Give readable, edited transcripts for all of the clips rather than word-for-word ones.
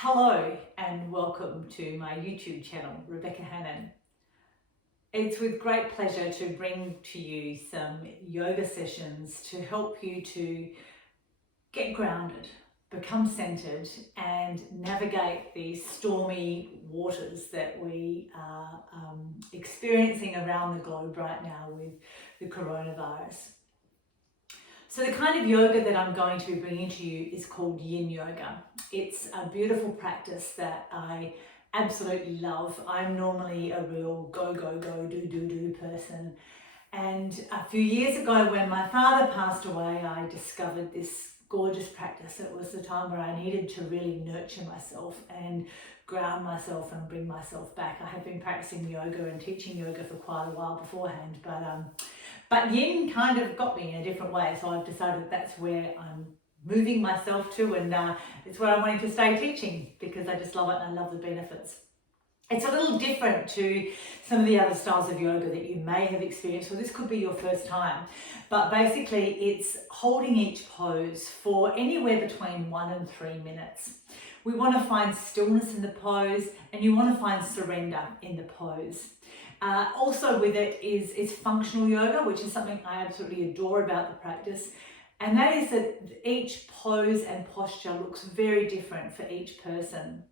Hello and welcome to my YouTube channel, Rebecca Hannon. It's with great pleasure to bring to you some yoga sessions to help you to get grounded, become centered and navigate the stormy waters that we are experiencing around the globe right now with the coronavirus. So the kind of yoga that I'm going to be bringing to you is called Yin Yoga. It's a beautiful practice that I absolutely love. I'm normally a real go, go, go, do, do, do person. And a few years ago when my father passed away, I discovered this gorgeous practice. It was the time where I needed to really nurture myself and ground myself and bring myself back. I had been practicing yoga and teaching yoga for quite a while beforehand, but Yin kind of got me in a different way. So I've decided that's where I'm moving myself to, and it's where I'm wanting to stay teaching because I just love it and I love the benefits. It's a little different to some of the other styles of yoga that you may have experienced, or this could be your first time. But basically it's holding each pose for anywhere between 1 and 3 minutes. We want to find stillness in the pose and you want to find surrender in the pose. Also with it is functional yoga, which is something I absolutely adore about the practice. And that is that each pose and posture looks very different for each person.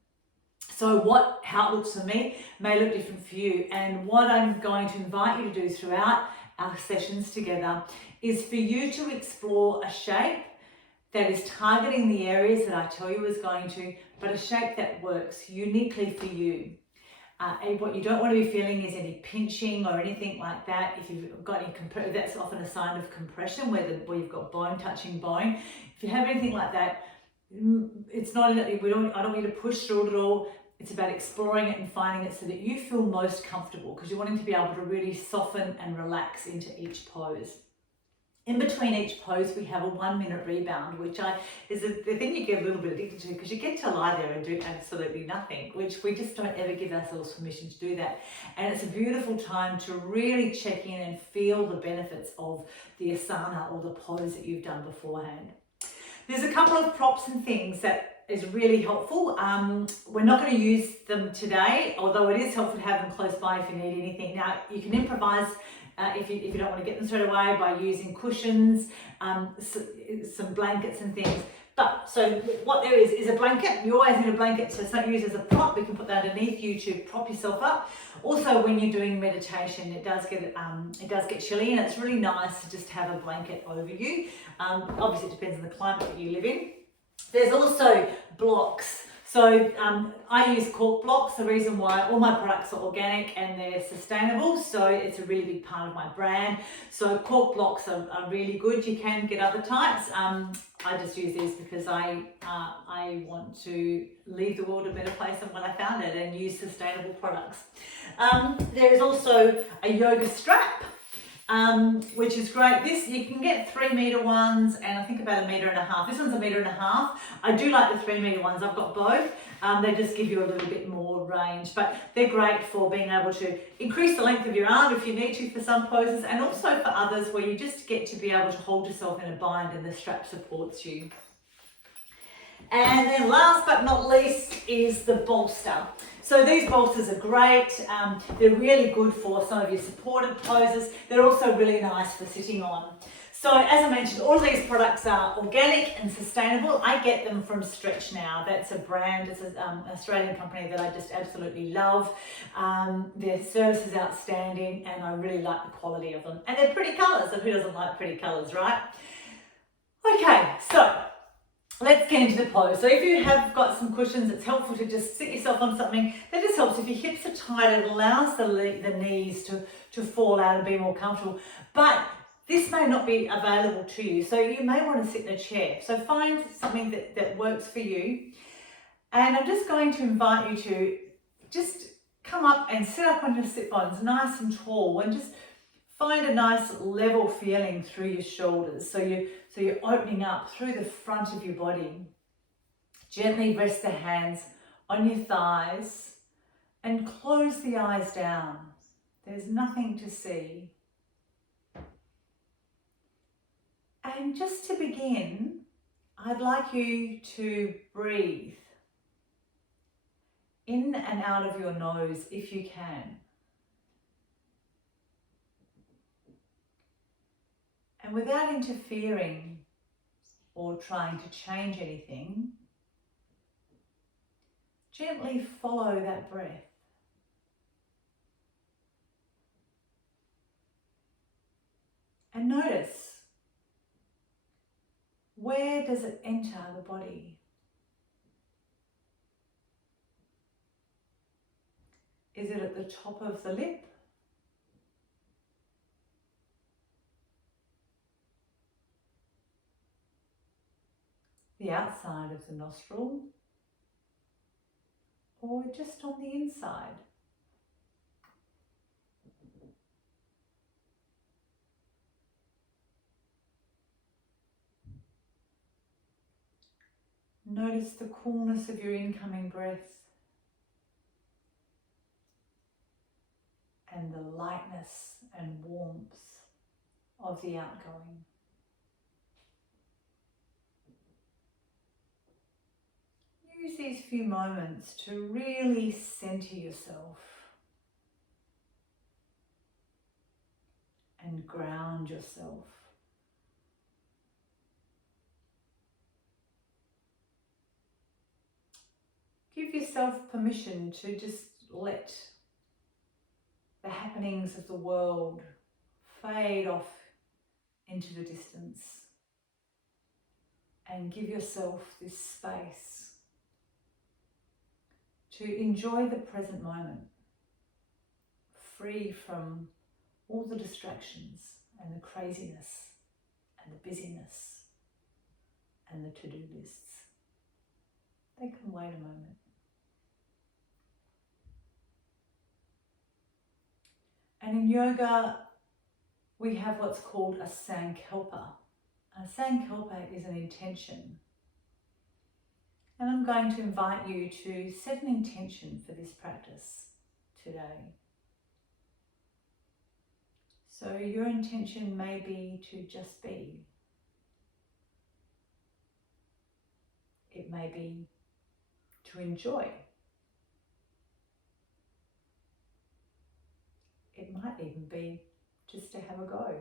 So how it looks for me may look different for you. And what I'm going to invite you to do throughout our sessions together is for you to explore a shape that is targeting the areas that I tell you is going to, but a shape that works uniquely for you. And what you don't want to be feeling is any pinching or anything like that. If you've got any, that's often a sign of compression where you've got bone touching bone. If you have anything like that, it's not. I don't want you to push through it at all. It's about exploring it and finding it so that you feel most comfortable, because you're wanting to be able to really soften and relax into each pose. In between each pose, we have a 1 minute rebound, which is the thing you get a little bit addicted to, because you get to lie there and do absolutely nothing, which we just don't ever give ourselves permission to do that. And it's a beautiful time to really check in and feel the benefits of the asana or the pose that you've done beforehand. There's a couple of props and things that is really helpful. We're not going to use them today, although it is helpful to have them close by if you need anything. Now, you can improvise if you don't want to get them straight away by using cushions, some blankets and things. But so what there is a blanket. You always need a blanket, so it's not used as a prop. We can put that underneath you to prop yourself up. Also, when you're doing meditation, it does get chilly, and it's really nice to just have a blanket over you. Obviously, it depends on the climate that you live in. There's also blocks. So I use cork blocks. The reason why all my products are organic and they're sustainable, so it's a really big part of my brand. So cork blocks are really good. You can get other types. I just use these because I want to leave the world a better place than when I found it and use sustainable products. There is also a yoga strap, which is great. This, you can get 3 meter ones and I think about 1.5 meters. This one's 1.5 meters. I do like the 3 meter ones. I've got both. They just give you a little bit more range, but they're great for being able to increase the length of your arm if you need to for some poses, and also for others where you just get to be able to hold yourself in a bind and the strap supports you. And then last but not least is the bolster. So these bolsters are great. They're really good for some of your supported poses. They're also really nice for sitting on. So as I mentioned, all of these products are organic and sustainable. I get them from Stretch Now. That's a brand, it's an Australian company that I just absolutely love. Their service is outstanding and I really like the quality of them. And they're pretty colours, and who doesn't like pretty colours, right? Okay, so let's get into the pose. So if you have got some cushions, it's helpful to just sit yourself on something. That just helps. If your hips are tight, it allows the knees to fall out and be more comfortable. But this may not be available to you, so you may want to sit in a chair. So find something that works for you. And I'm just going to invite you to just come up and sit up on your sit bones, nice and tall, and just find a nice level feeling through your shoulders. So you're opening up through the front of your body. Gently rest the hands on your thighs and close the eyes down. There's nothing to see. And just to begin, I'd like you to breathe in and out of your nose if you can. And without interfering or trying to change anything, gently follow that breath. And notice, where does it enter the body? Is it at the top of the lip? The outside of the nostril? Or just on the inside? Notice the coolness of your incoming breath and the lightness and warmth of the outgoing. Use these few moments to really center yourself and ground yourself. Give yourself permission to just let the happenings of the world fade off into the distance and give yourself this space to enjoy the present moment, free from all the distractions and the craziness and the busyness and the to-do lists. They can wait a moment. And in yoga, we have what's called a sankalpa. A sankalpa is an intention. And I'm going to invite you to set an intention for this practice today. So your intention may be to just be. It may be to enjoy. It might even be just to have a go.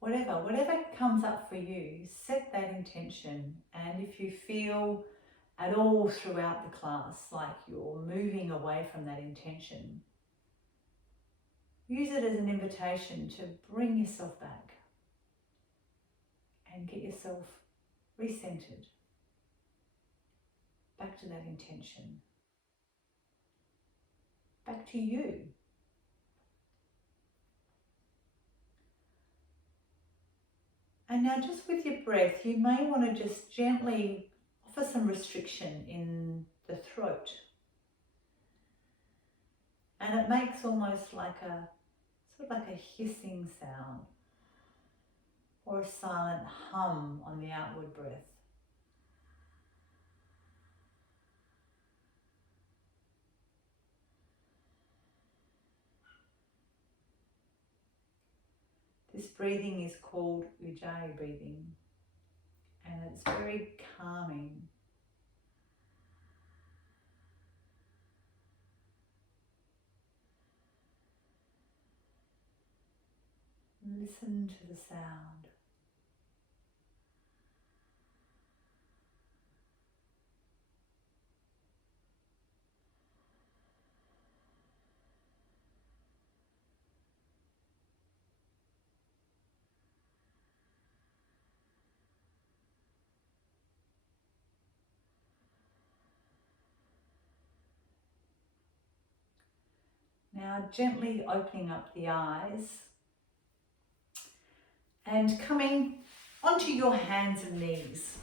Whatever comes up for you, set that intention. And if you feel at all throughout the class like you're moving away from that intention, use it as an invitation to bring yourself back and get yourself recentered back to that intention, back to you. And now just with your breath, you may want to just gently offer some restriction in the throat. And it makes almost like a, sort of like a hissing sound or a silent hum on the outward breath. This breathing is called Ujjayi breathing, and it's very calming. Listen to the sound. Now gently opening up the eyes and coming onto your hands and knees.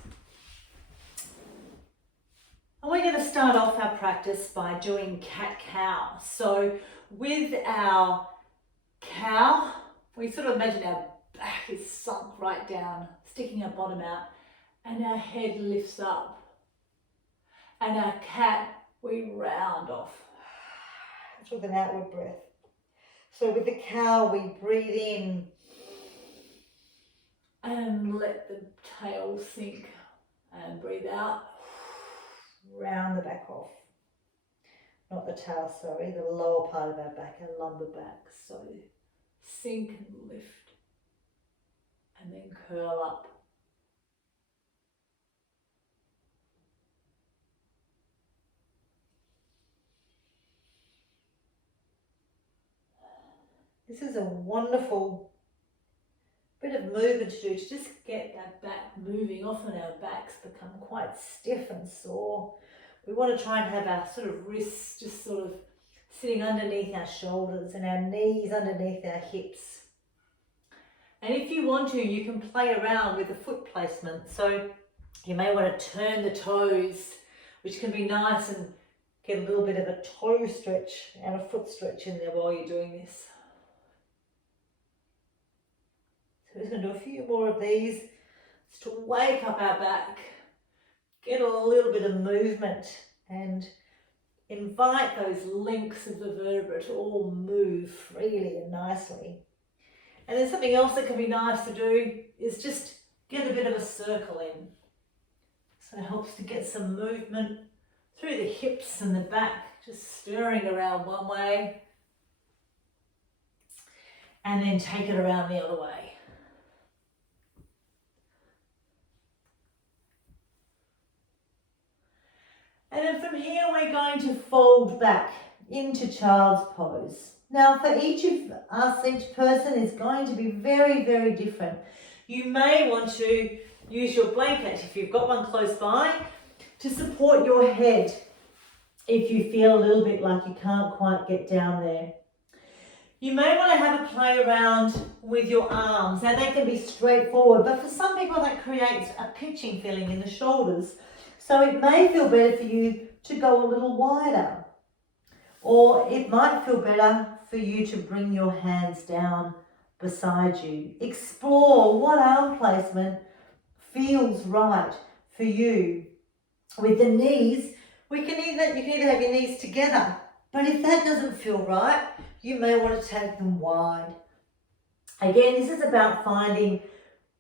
And we're going to start off our practice by doing cat-cow. So with our cow, we sort of imagine our back is sunk right down, sticking our bottom out, and our head lifts up. And our cat, we round off with an outward breath. So with the cow, we breathe in and let the tail sink and breathe out, round the back off. not the tail, sorry, the lower part of our back, our lumbar back. So sink and lift and then curl up. This is a wonderful bit of movement to do to just get that back moving. Often our backs become quite stiff and sore. We want to try and have our sort of wrists just sort of sitting underneath our shoulders and our knees underneath our hips. And if you want to, you can play around with the foot placement. So you may want to turn the toes, which can be nice, and get a little bit of a toe stretch and a foot stretch in there while you're doing this. So we're just going to do a few more of these just to wake up our back, get a little bit of movement and invite those links of the vertebra to all move freely and nicely. And then something else that can be nice to do is just get a bit of a circle in. So it helps to get some movement through the hips and the back, just stirring around one way and then take it around the other way. And then from here we're going to fold back into child's pose. Now for each of us, each person is going to be very, very different. You may want to use your blanket, if you've got one close by, to support your head if you feel a little bit like you can't quite get down there. You may want to have a play around with your arms. Now they can be straightforward, but for some people that creates a pinching feeling in the shoulders. So it may feel better for you to go a little wider, or it might feel better for you to bring your hands down beside you. Explore what arm placement feels right for you. With the knees, you can either have your knees together, but if that doesn't feel right, you may want to take them wide. Again, this is about finding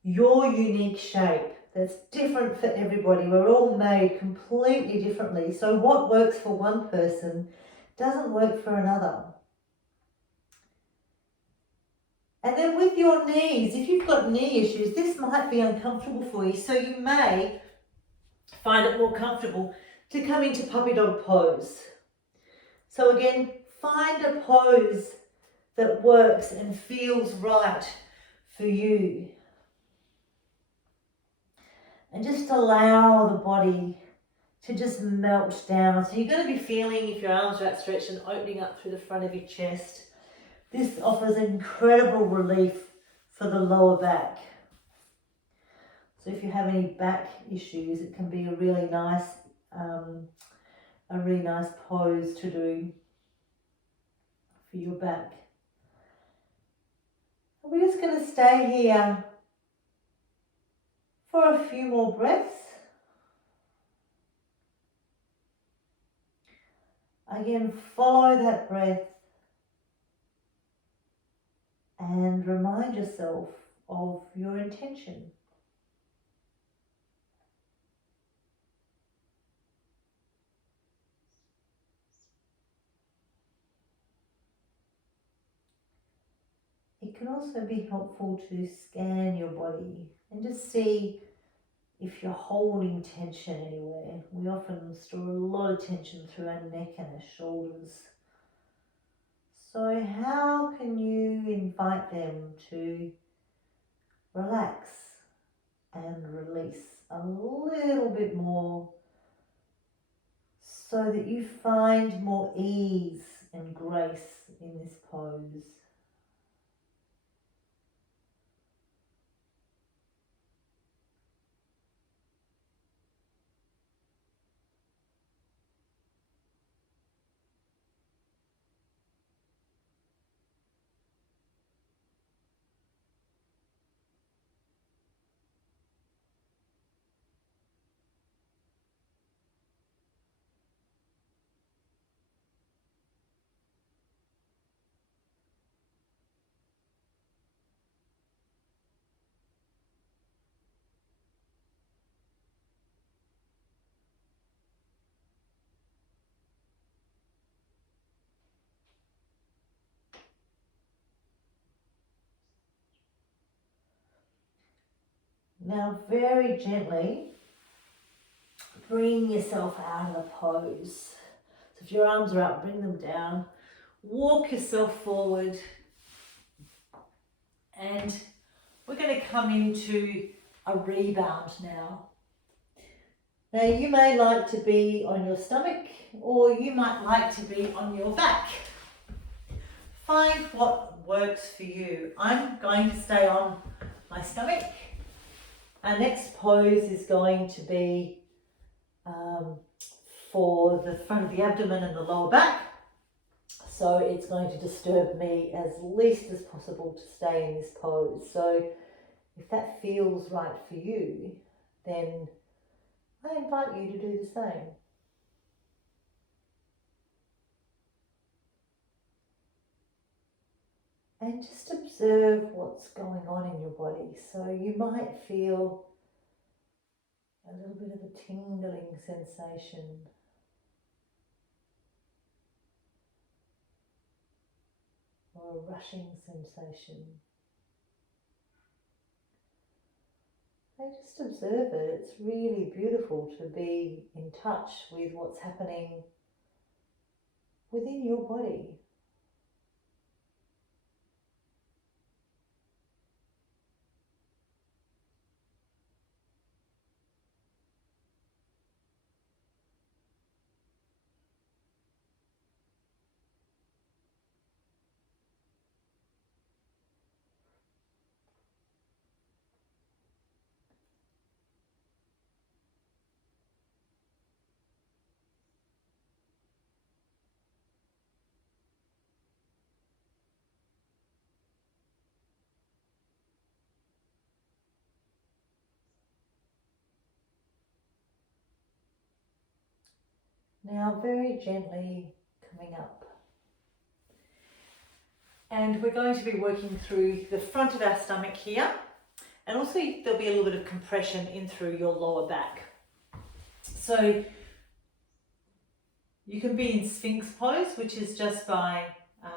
your unique shape that's different for everybody. We're all made completely differently. So what works for one person doesn't work for another. And then with your knees, if you've got knee issues, this might be uncomfortable for you. So you may find it more comfortable to come into puppy dog pose. So again, find a pose that works and feels right for you. And just allow the body to just melt down. So you're going to be feeling, if your arms are outstretched and opening up through the front of your chest, this offers incredible relief for the lower back. So if you have any back issues, it can be a really nice pose to do for your back. And we're just going to stay here for a few more breaths. Again, follow that breath and remind yourself of your intention. It can also be helpful to scan your body and just see if you're holding tension anywhere. We often store a lot of tension through our neck and our shoulders. So how can you invite them to relax and release a little bit more so that you find more ease and grace in this pose? Now very gently bring yourself out of the pose. So if your arms are up, bring them down. Walk yourself forward. And we're going to come into a rebound now. Now you may like to be on your stomach, or you might like to be on your back. Find what works for you. I'm going to stay on my stomach. Our next pose is going to be for the front of the abdomen and the lower back. So it's going to disturb me as least as possible to stay in this pose. So if that feels right for you, then I invite you to do the same. And just observe what's going on in your body. So you might feel a little bit of a tingling sensation, or a rushing sensation. And just observe it. It's really beautiful to be in touch with what's happening within your body. Now very gently coming up. And we're going to be working through the front of our stomach here. And also there'll be a little bit of compression in through your lower back. So you can be in Sphinx pose, which is just by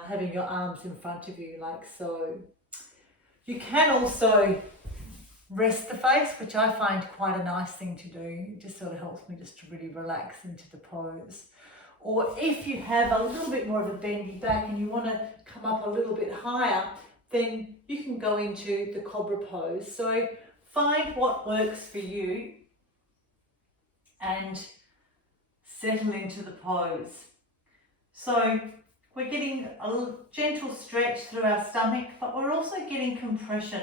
having your arms in front of you like so. You can also rest the face, which I find quite a nice thing to do. It just sort of helps me just to really relax into the pose. Or if you have a little bit more of a bendy back and you want to come up a little bit higher, then you can go into the cobra pose. So find what works for you and settle into the pose. So we're getting a gentle stretch through our stomach, but we're also getting compression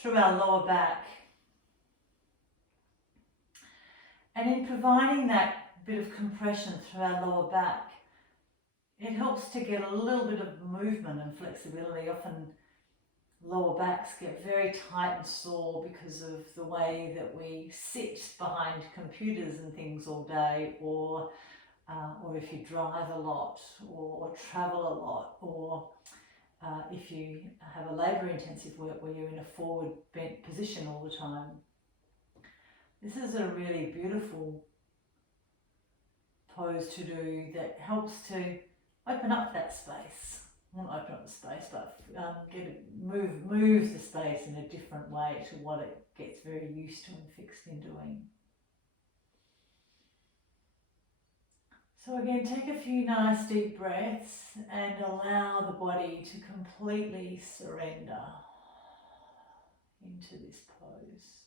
through our lower back. And in providing that bit of compression through our lower back, it helps to get a little bit of movement and flexibility. Often lower backs get very tight and sore because of the way that we sit behind computers and things all day, or if you drive a lot, or travel a lot, or if you have a labour-intensive work where you're in a forward bent position all the time. This is a really beautiful pose to do that helps to open up that space. Not open up the space, but move the space in a different way to what it gets very used to and fixed in doing. So again, take a few nice deep breaths and allow the body to completely surrender into this pose.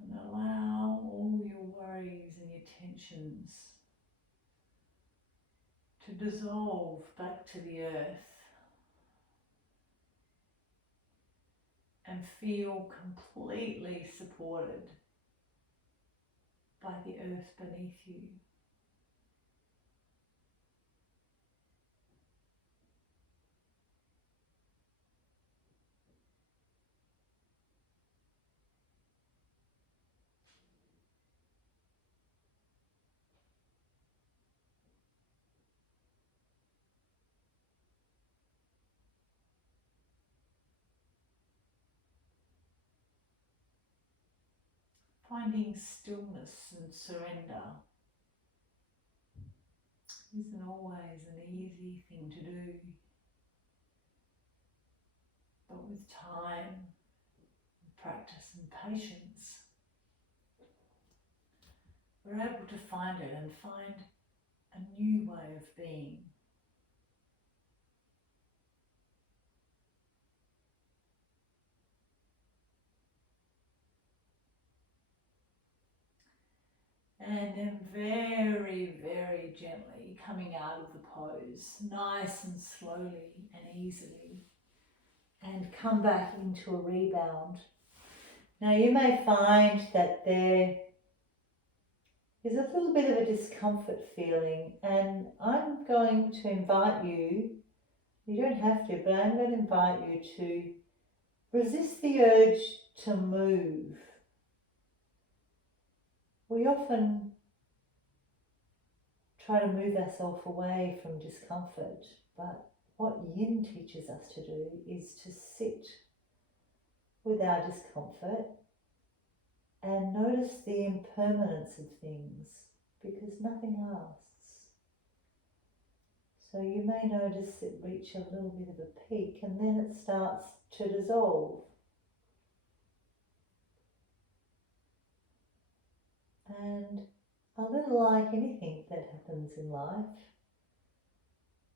And allow all your worries and your tensions to dissolve back to the earth and feel completely supported by the earth beneath you. Finding stillness and surrender isn't always an easy thing to do, but with time practice and patience, we're able to find it and find a new way of being. And then very, very gently coming out of the pose, nice and slowly and easily, and come back into a rebound. Now you may find that there is a little bit of a discomfort feeling, and I'm going to invite you, you don't have to, but I'm going to invite you to resist the urge to move. We often try to move ourselves away from discomfort, but what Yin teaches us to do is to sit with our discomfort and notice the impermanence of things, because nothing lasts. So you may notice it reach a little bit of a peak and then it starts to dissolve. And a little like anything that happens in life,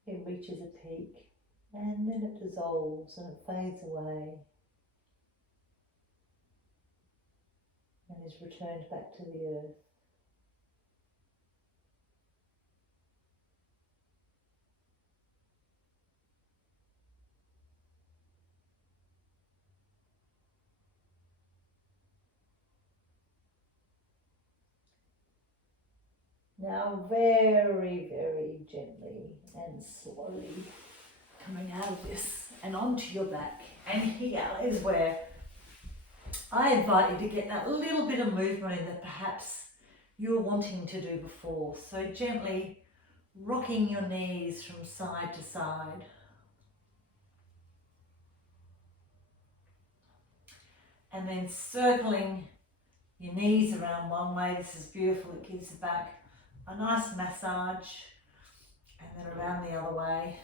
it reaches a peak and then it dissolves and it fades away and is returned back to the earth. Now very, very gently and slowly coming out of this and onto your back. And here is where I invite you to get that little bit of movement in that perhaps you were wanting to do before. So gently rocking your knees from side to side. And then circling your knees around one way. This is beautiful. It gives the back a nice massage. And then around the other way.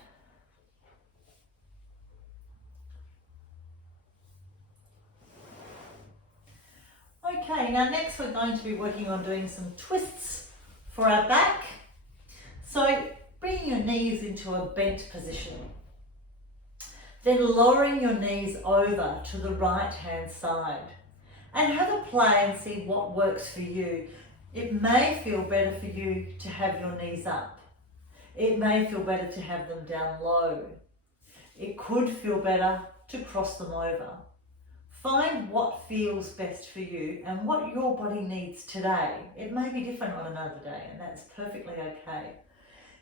Okay, now next we're going to be working on doing some twists for our back. So bringing your knees into a bent position. Then lowering your knees over to the right hand side. And have a play and see what works for you. It may feel better for you to have your knees up. It may feel better to have them down low. It could feel better to cross them over. Find what feels best for you and what your body needs today. It may be different on another day, and that's perfectly okay.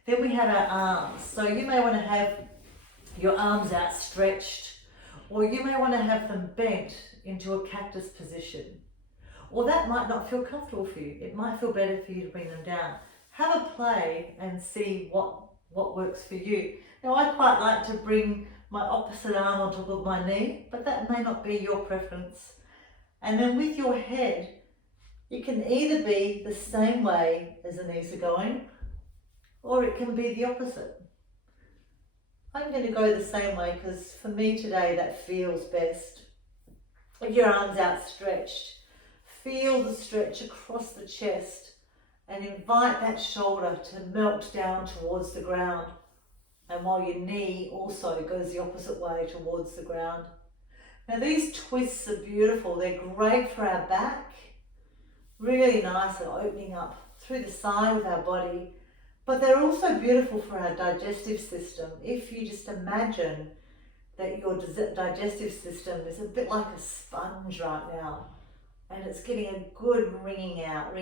Then we have our arms. So you may want to have your arms outstretched, or you may want to have them bent into a cactus position. Or that might not feel comfortable for you. It might feel better for you to bring them down. Have a play and see what works for you. Now I quite like to bring my opposite arm on top of my knee, but that may not be your preference. And then with your head, you can either be the same way as the knees are going, or it can be the opposite. I'm going to go the same way because for me today that feels best. With your arms outstretched, feel the stretch across the chest and invite that shoulder to melt down towards the ground. And while your knee also goes the opposite way towards the ground. Now these twists are beautiful. They're great for our back. Really nice at opening up through the side of our body. But they're also beautiful for our digestive system. If you just imagine that your digestive system is a bit like a sponge right now. And it's getting a good wringing out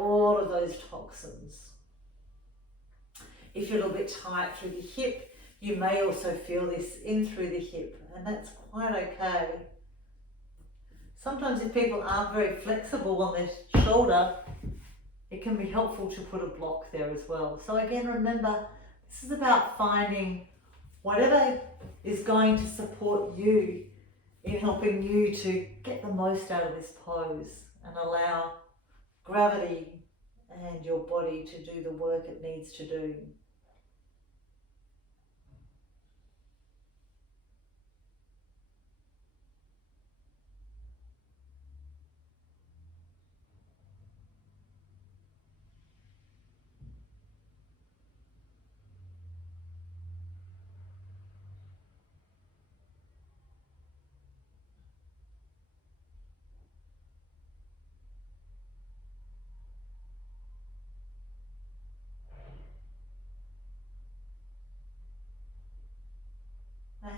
all of those toxins. If you're a little bit tight through the hip, you may also feel this in through the hip, and that's quite okay. Sometimes if people aren't very flexible on their shoulder, it can be helpful to put a block there as well. So again, remember, this is about finding whatever is going to support you in helping you to get the most out of this pose and allow gravity and your body to do the work it needs to do.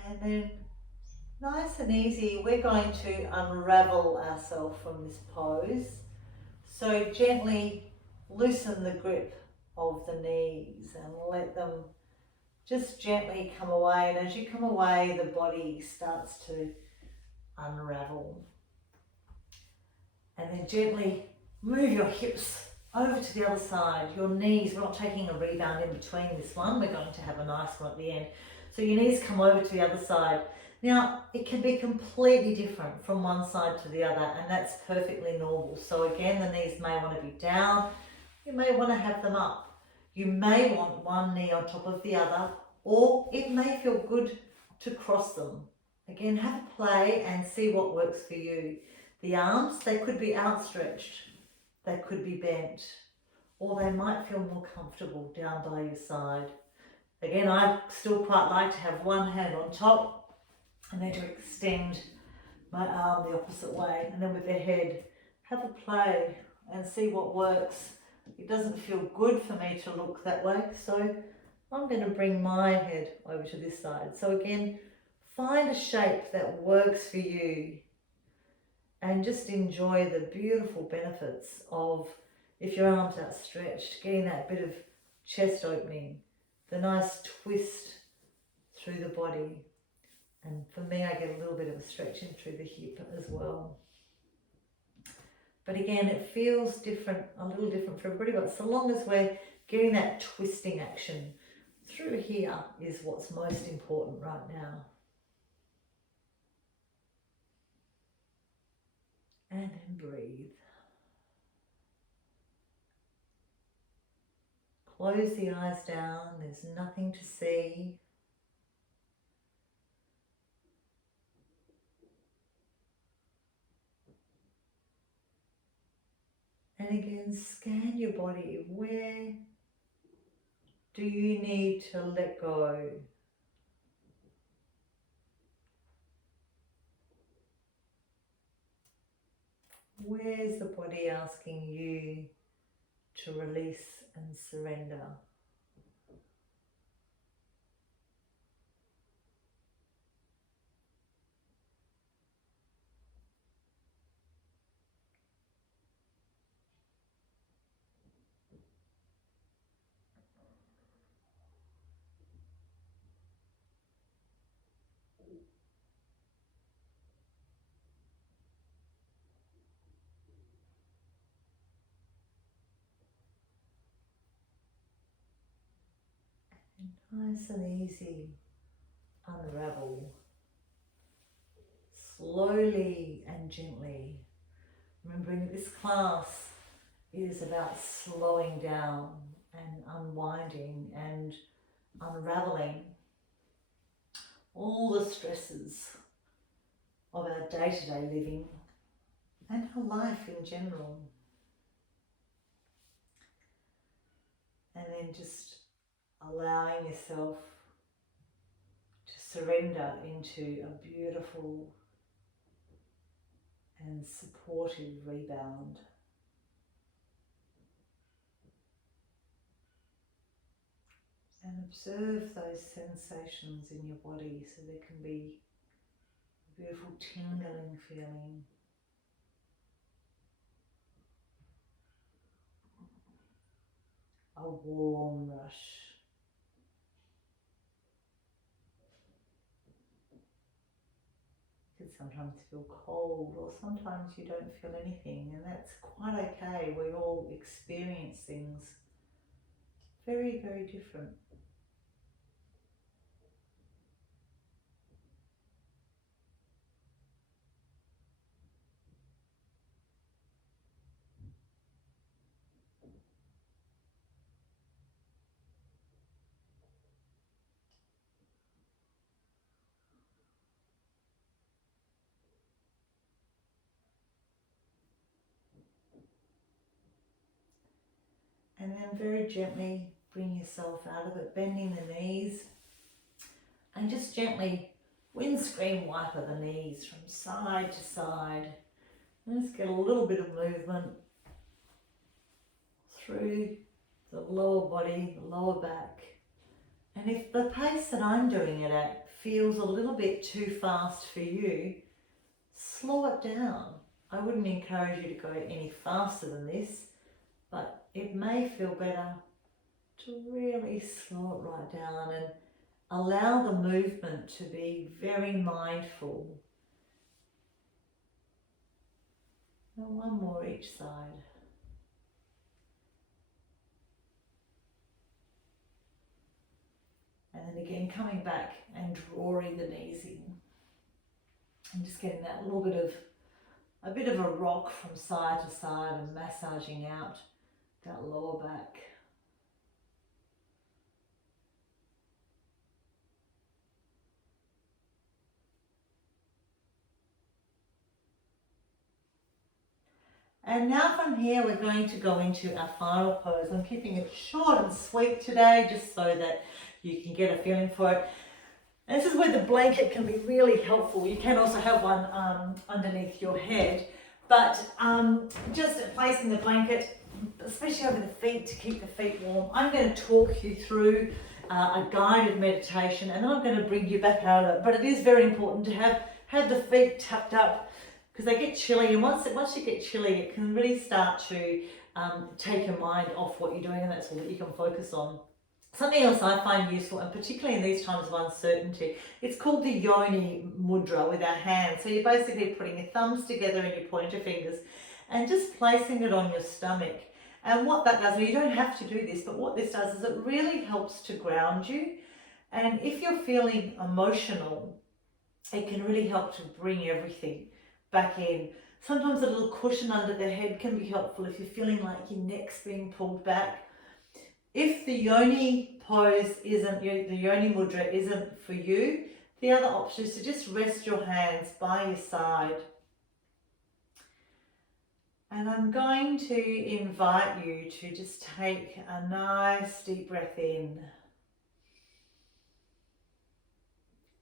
And then nice and easy, we're going to unravel ourselves from this pose. So gently loosen the grip of the knees and let them just gently come away. And as you come away, the body starts to unravel. And then gently move your hips over to the other side. Your knees, we're not taking a rebound in between this one. We're going to have a nice one at the end. So your knees come over to the other side. Now, it can be completely different from one side to the other, and that's perfectly normal. So again, the knees may want to be down. You may want to have them up. You may want one knee on top of the other, or it may feel good to cross them. Again, have a play and see what works for you. The arms, they could be outstretched, they could be bent, or they might feel more comfortable down by your side. Again, I still quite like to have one hand on top and then to extend my arm the opposite way, and then with the head, have a play and see what works. It doesn't feel good for me to look that way, so I'm going to bring my head over to this side. So again, find a shape that works for you and just enjoy the beautiful benefits of, if your arms outstretched, getting that bit of chest opening, the nice twist through the body. And for me, I get a little bit of a stretching through the hip as well. But again, it feels different, a little different for everybody, but so long as we're getting that twisting action through here is what's most important right now. And then breathe. Close the eyes down, there's nothing to see. And again, scan your body. Where do you need to let go? Where's the body asking you to release and surrender? Nice and easy, unravel. Slowly and gently. Remembering that this class is about slowing down and unwinding and unraveling all the stresses of our day-to-day living and our life in general. And then just allowing yourself to surrender into a beautiful and supportive rebound. And observe those sensations in your body, so there can be a beautiful tingling feeling. A warm rush. You can sometimes feel cold, or sometimes you don't feel anything, and that's quite okay. We all experience things very, very different. And then very gently bring yourself out of it, bending the knees, and just gently windscreen wiper the knees from side to side. And just get a little bit of movement through the lower body, the lower back. And if the pace that I'm doing it at feels a little bit too fast for you, slow it down. I wouldn't encourage you to go any faster than this, but it may feel better to really slow it right down and allow the movement to be very mindful. And one more each side. And then again, coming back and drawing the knees in. And just getting that little bit of, a bit of a rock from side to side and massaging out that lower back. And now from here we're going to go into our final pose. I'm keeping it short and sweet today just so that you can get a feeling for it. And this is where the blanket can be really helpful. You can also have one underneath your head, but just placing the blanket, especially over the feet to keep the feet warm. I'm going to talk you through a guided meditation, and then I'm going to bring you back out of it. But it is very important to have the feet tucked up, because they get chilly, and once you get chilly, it can really start to take your mind off what you're doing, and that's all that you can focus on. Something else I find useful, and particularly in these times of uncertainty, it's called the Yoni Mudra with our hands. So you're basically putting your thumbs together and your pointer fingers and just placing it on your stomach. And what that does, and you don't have to do this, but what this does is it really helps to ground you. And if you're feeling emotional, it can really help to bring everything back in. Sometimes a little cushion under the head can be helpful if you're feeling like your neck's being pulled back. If the Yoni pose isn't, the Yoni Mudra isn't for you, the other option is to just rest your hands by your side. And I'm going to invite you to just take a nice deep breath in.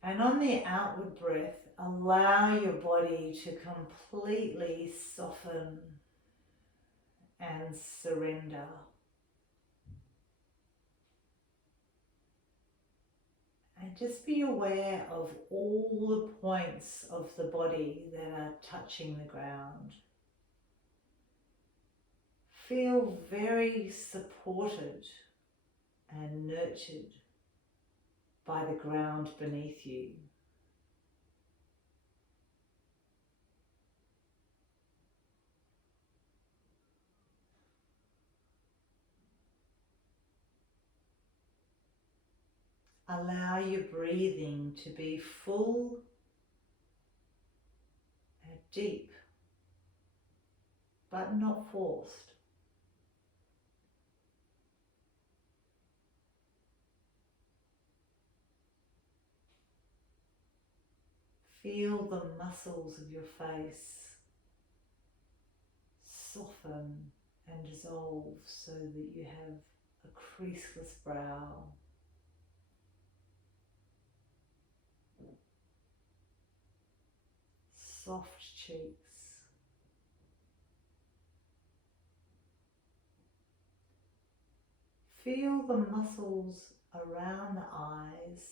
And on the outward breath, allow your body to completely soften and surrender. And just be aware of all the points of the body that are touching the ground. Feel very supported and nurtured by the ground beneath you. Allow your breathing to be full and deep, but not forced. Feel the muscles of your face soften and dissolve so that you have a creaseless brow. Soft cheeks. Feel the muscles around the eyes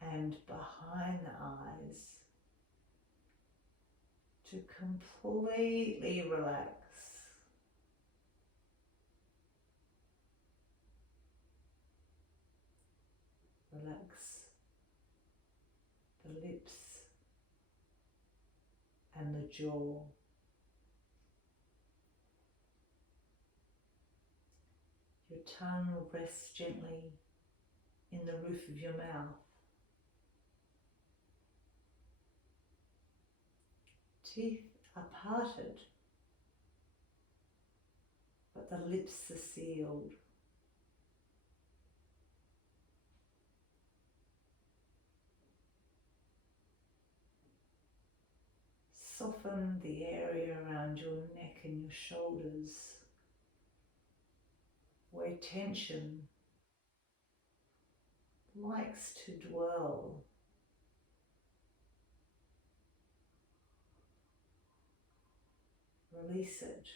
and behind the eyes to completely relax. Relax the lips and the jaw. Your tongue rests gently in the roof of your mouth. Teeth are parted, but the lips are sealed. Soften the area around your neck and your shoulders, where tension likes to dwell. Release it.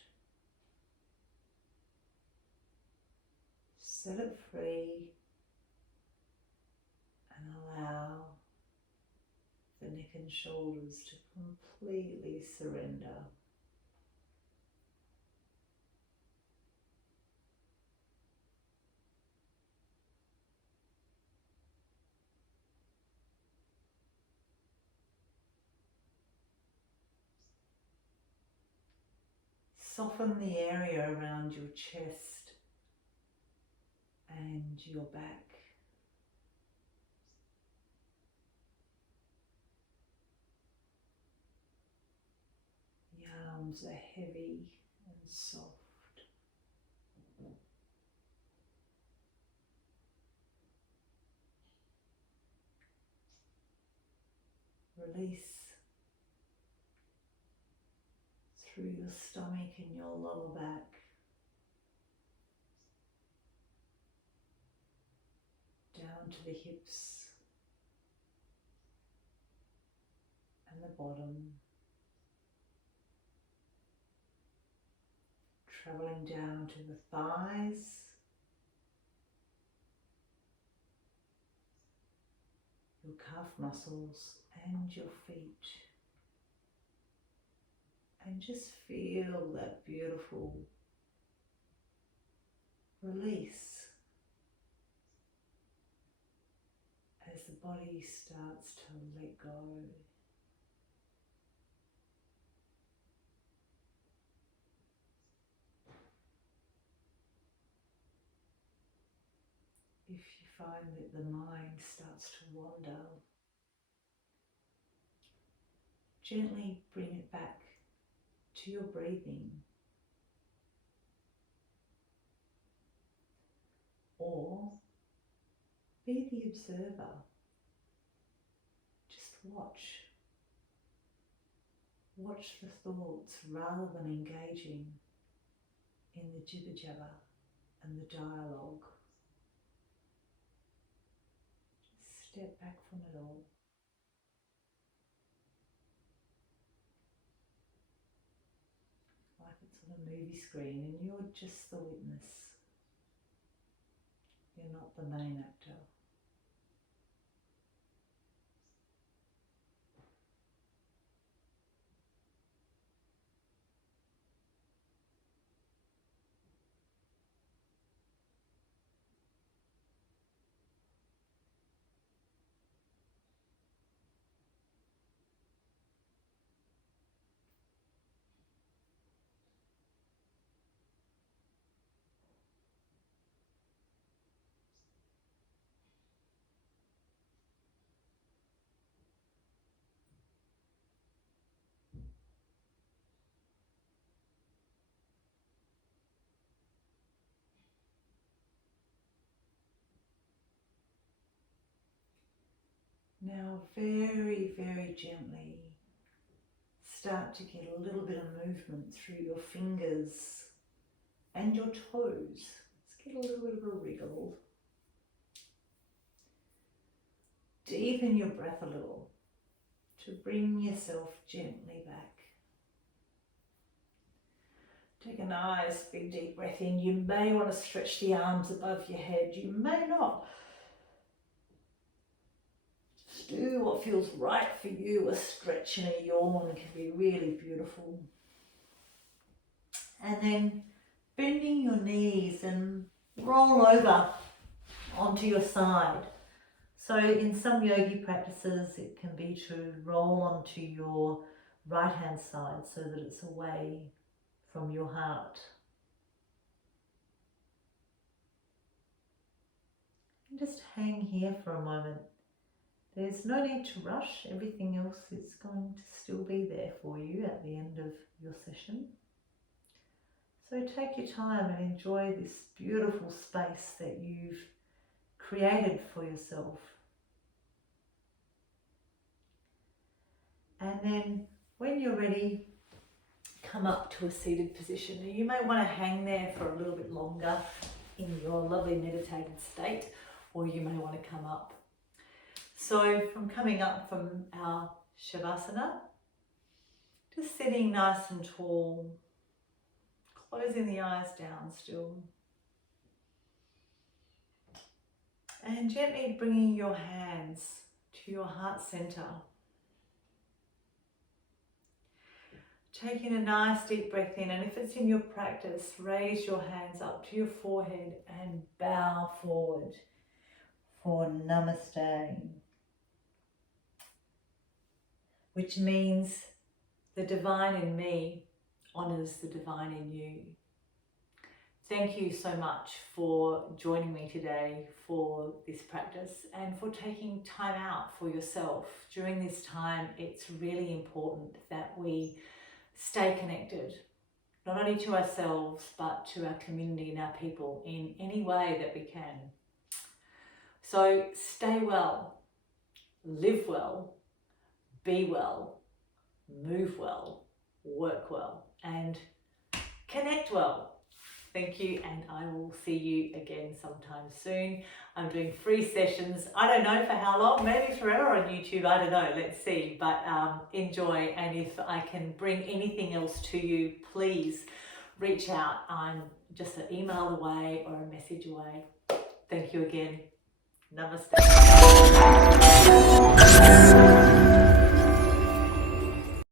Set it free and allow the neck and shoulders to completely surrender. Soften the area around your chest and your back. The arms are heavy and soft. Release through your stomach and your lower back. Down to the hips and the bottom. Traveling down to the thighs. Your calf muscles and your feet. And just feel that beautiful release as the body starts to let go. If you find that the mind starts to wander, gently bring it back to your breathing, or be the observer. Just watch. Watch the thoughts rather than engaging in the jibber jabber and the dialogue. Just step back from it all. Like it's on a movie screen and you're just the witness. You're not the main actor. Now very, very gently start to get a little bit of movement through your fingers and your toes. Let's get a little bit of a wriggle. Deepen your breath a little to bring yourself gently back. Take a nice big deep breath in. You may want to stretch the arms above your head. You may not. Just do what feels right for you. A stretch and a yawn can be really beautiful. And then bending your knees and roll over onto your side. So in some yogi practices, it can be to roll onto your right hand side so that it's away from your heart. And just hang here for a moment. There's no need to rush. Everything else is going to still be there for you at the end of your session. So take your time and enjoy this beautiful space that you've created for yourself. And then when you're ready, come up to a seated position. And you may want to hang there for a little bit longer in your lovely meditated state, or you may want to come up. So from coming up from our Shavasana, just sitting nice and tall, closing the eyes down still. And gently bringing your hands to your heart center. Taking a nice deep breath in, and if it's in your practice, raise your hands up to your forehead and bow forward for Namaste, which means the divine in me honors the divine in you. Thank you so much for joining me today for this practice and for taking time out for yourself. During this time, it's really important that we stay connected, not only to ourselves, but to our community and our people in any way that we can. So stay well, live well, be well, move well, work well, and connect well. Thank you, and I will see you again sometime soon. I'm doing free sessions. I don't know for how long, maybe forever on YouTube, I don't know, let's see. But enjoy, and if I can bring anything else to you, please reach out. I'm just an email away or a message away. Thank you again. Namaste.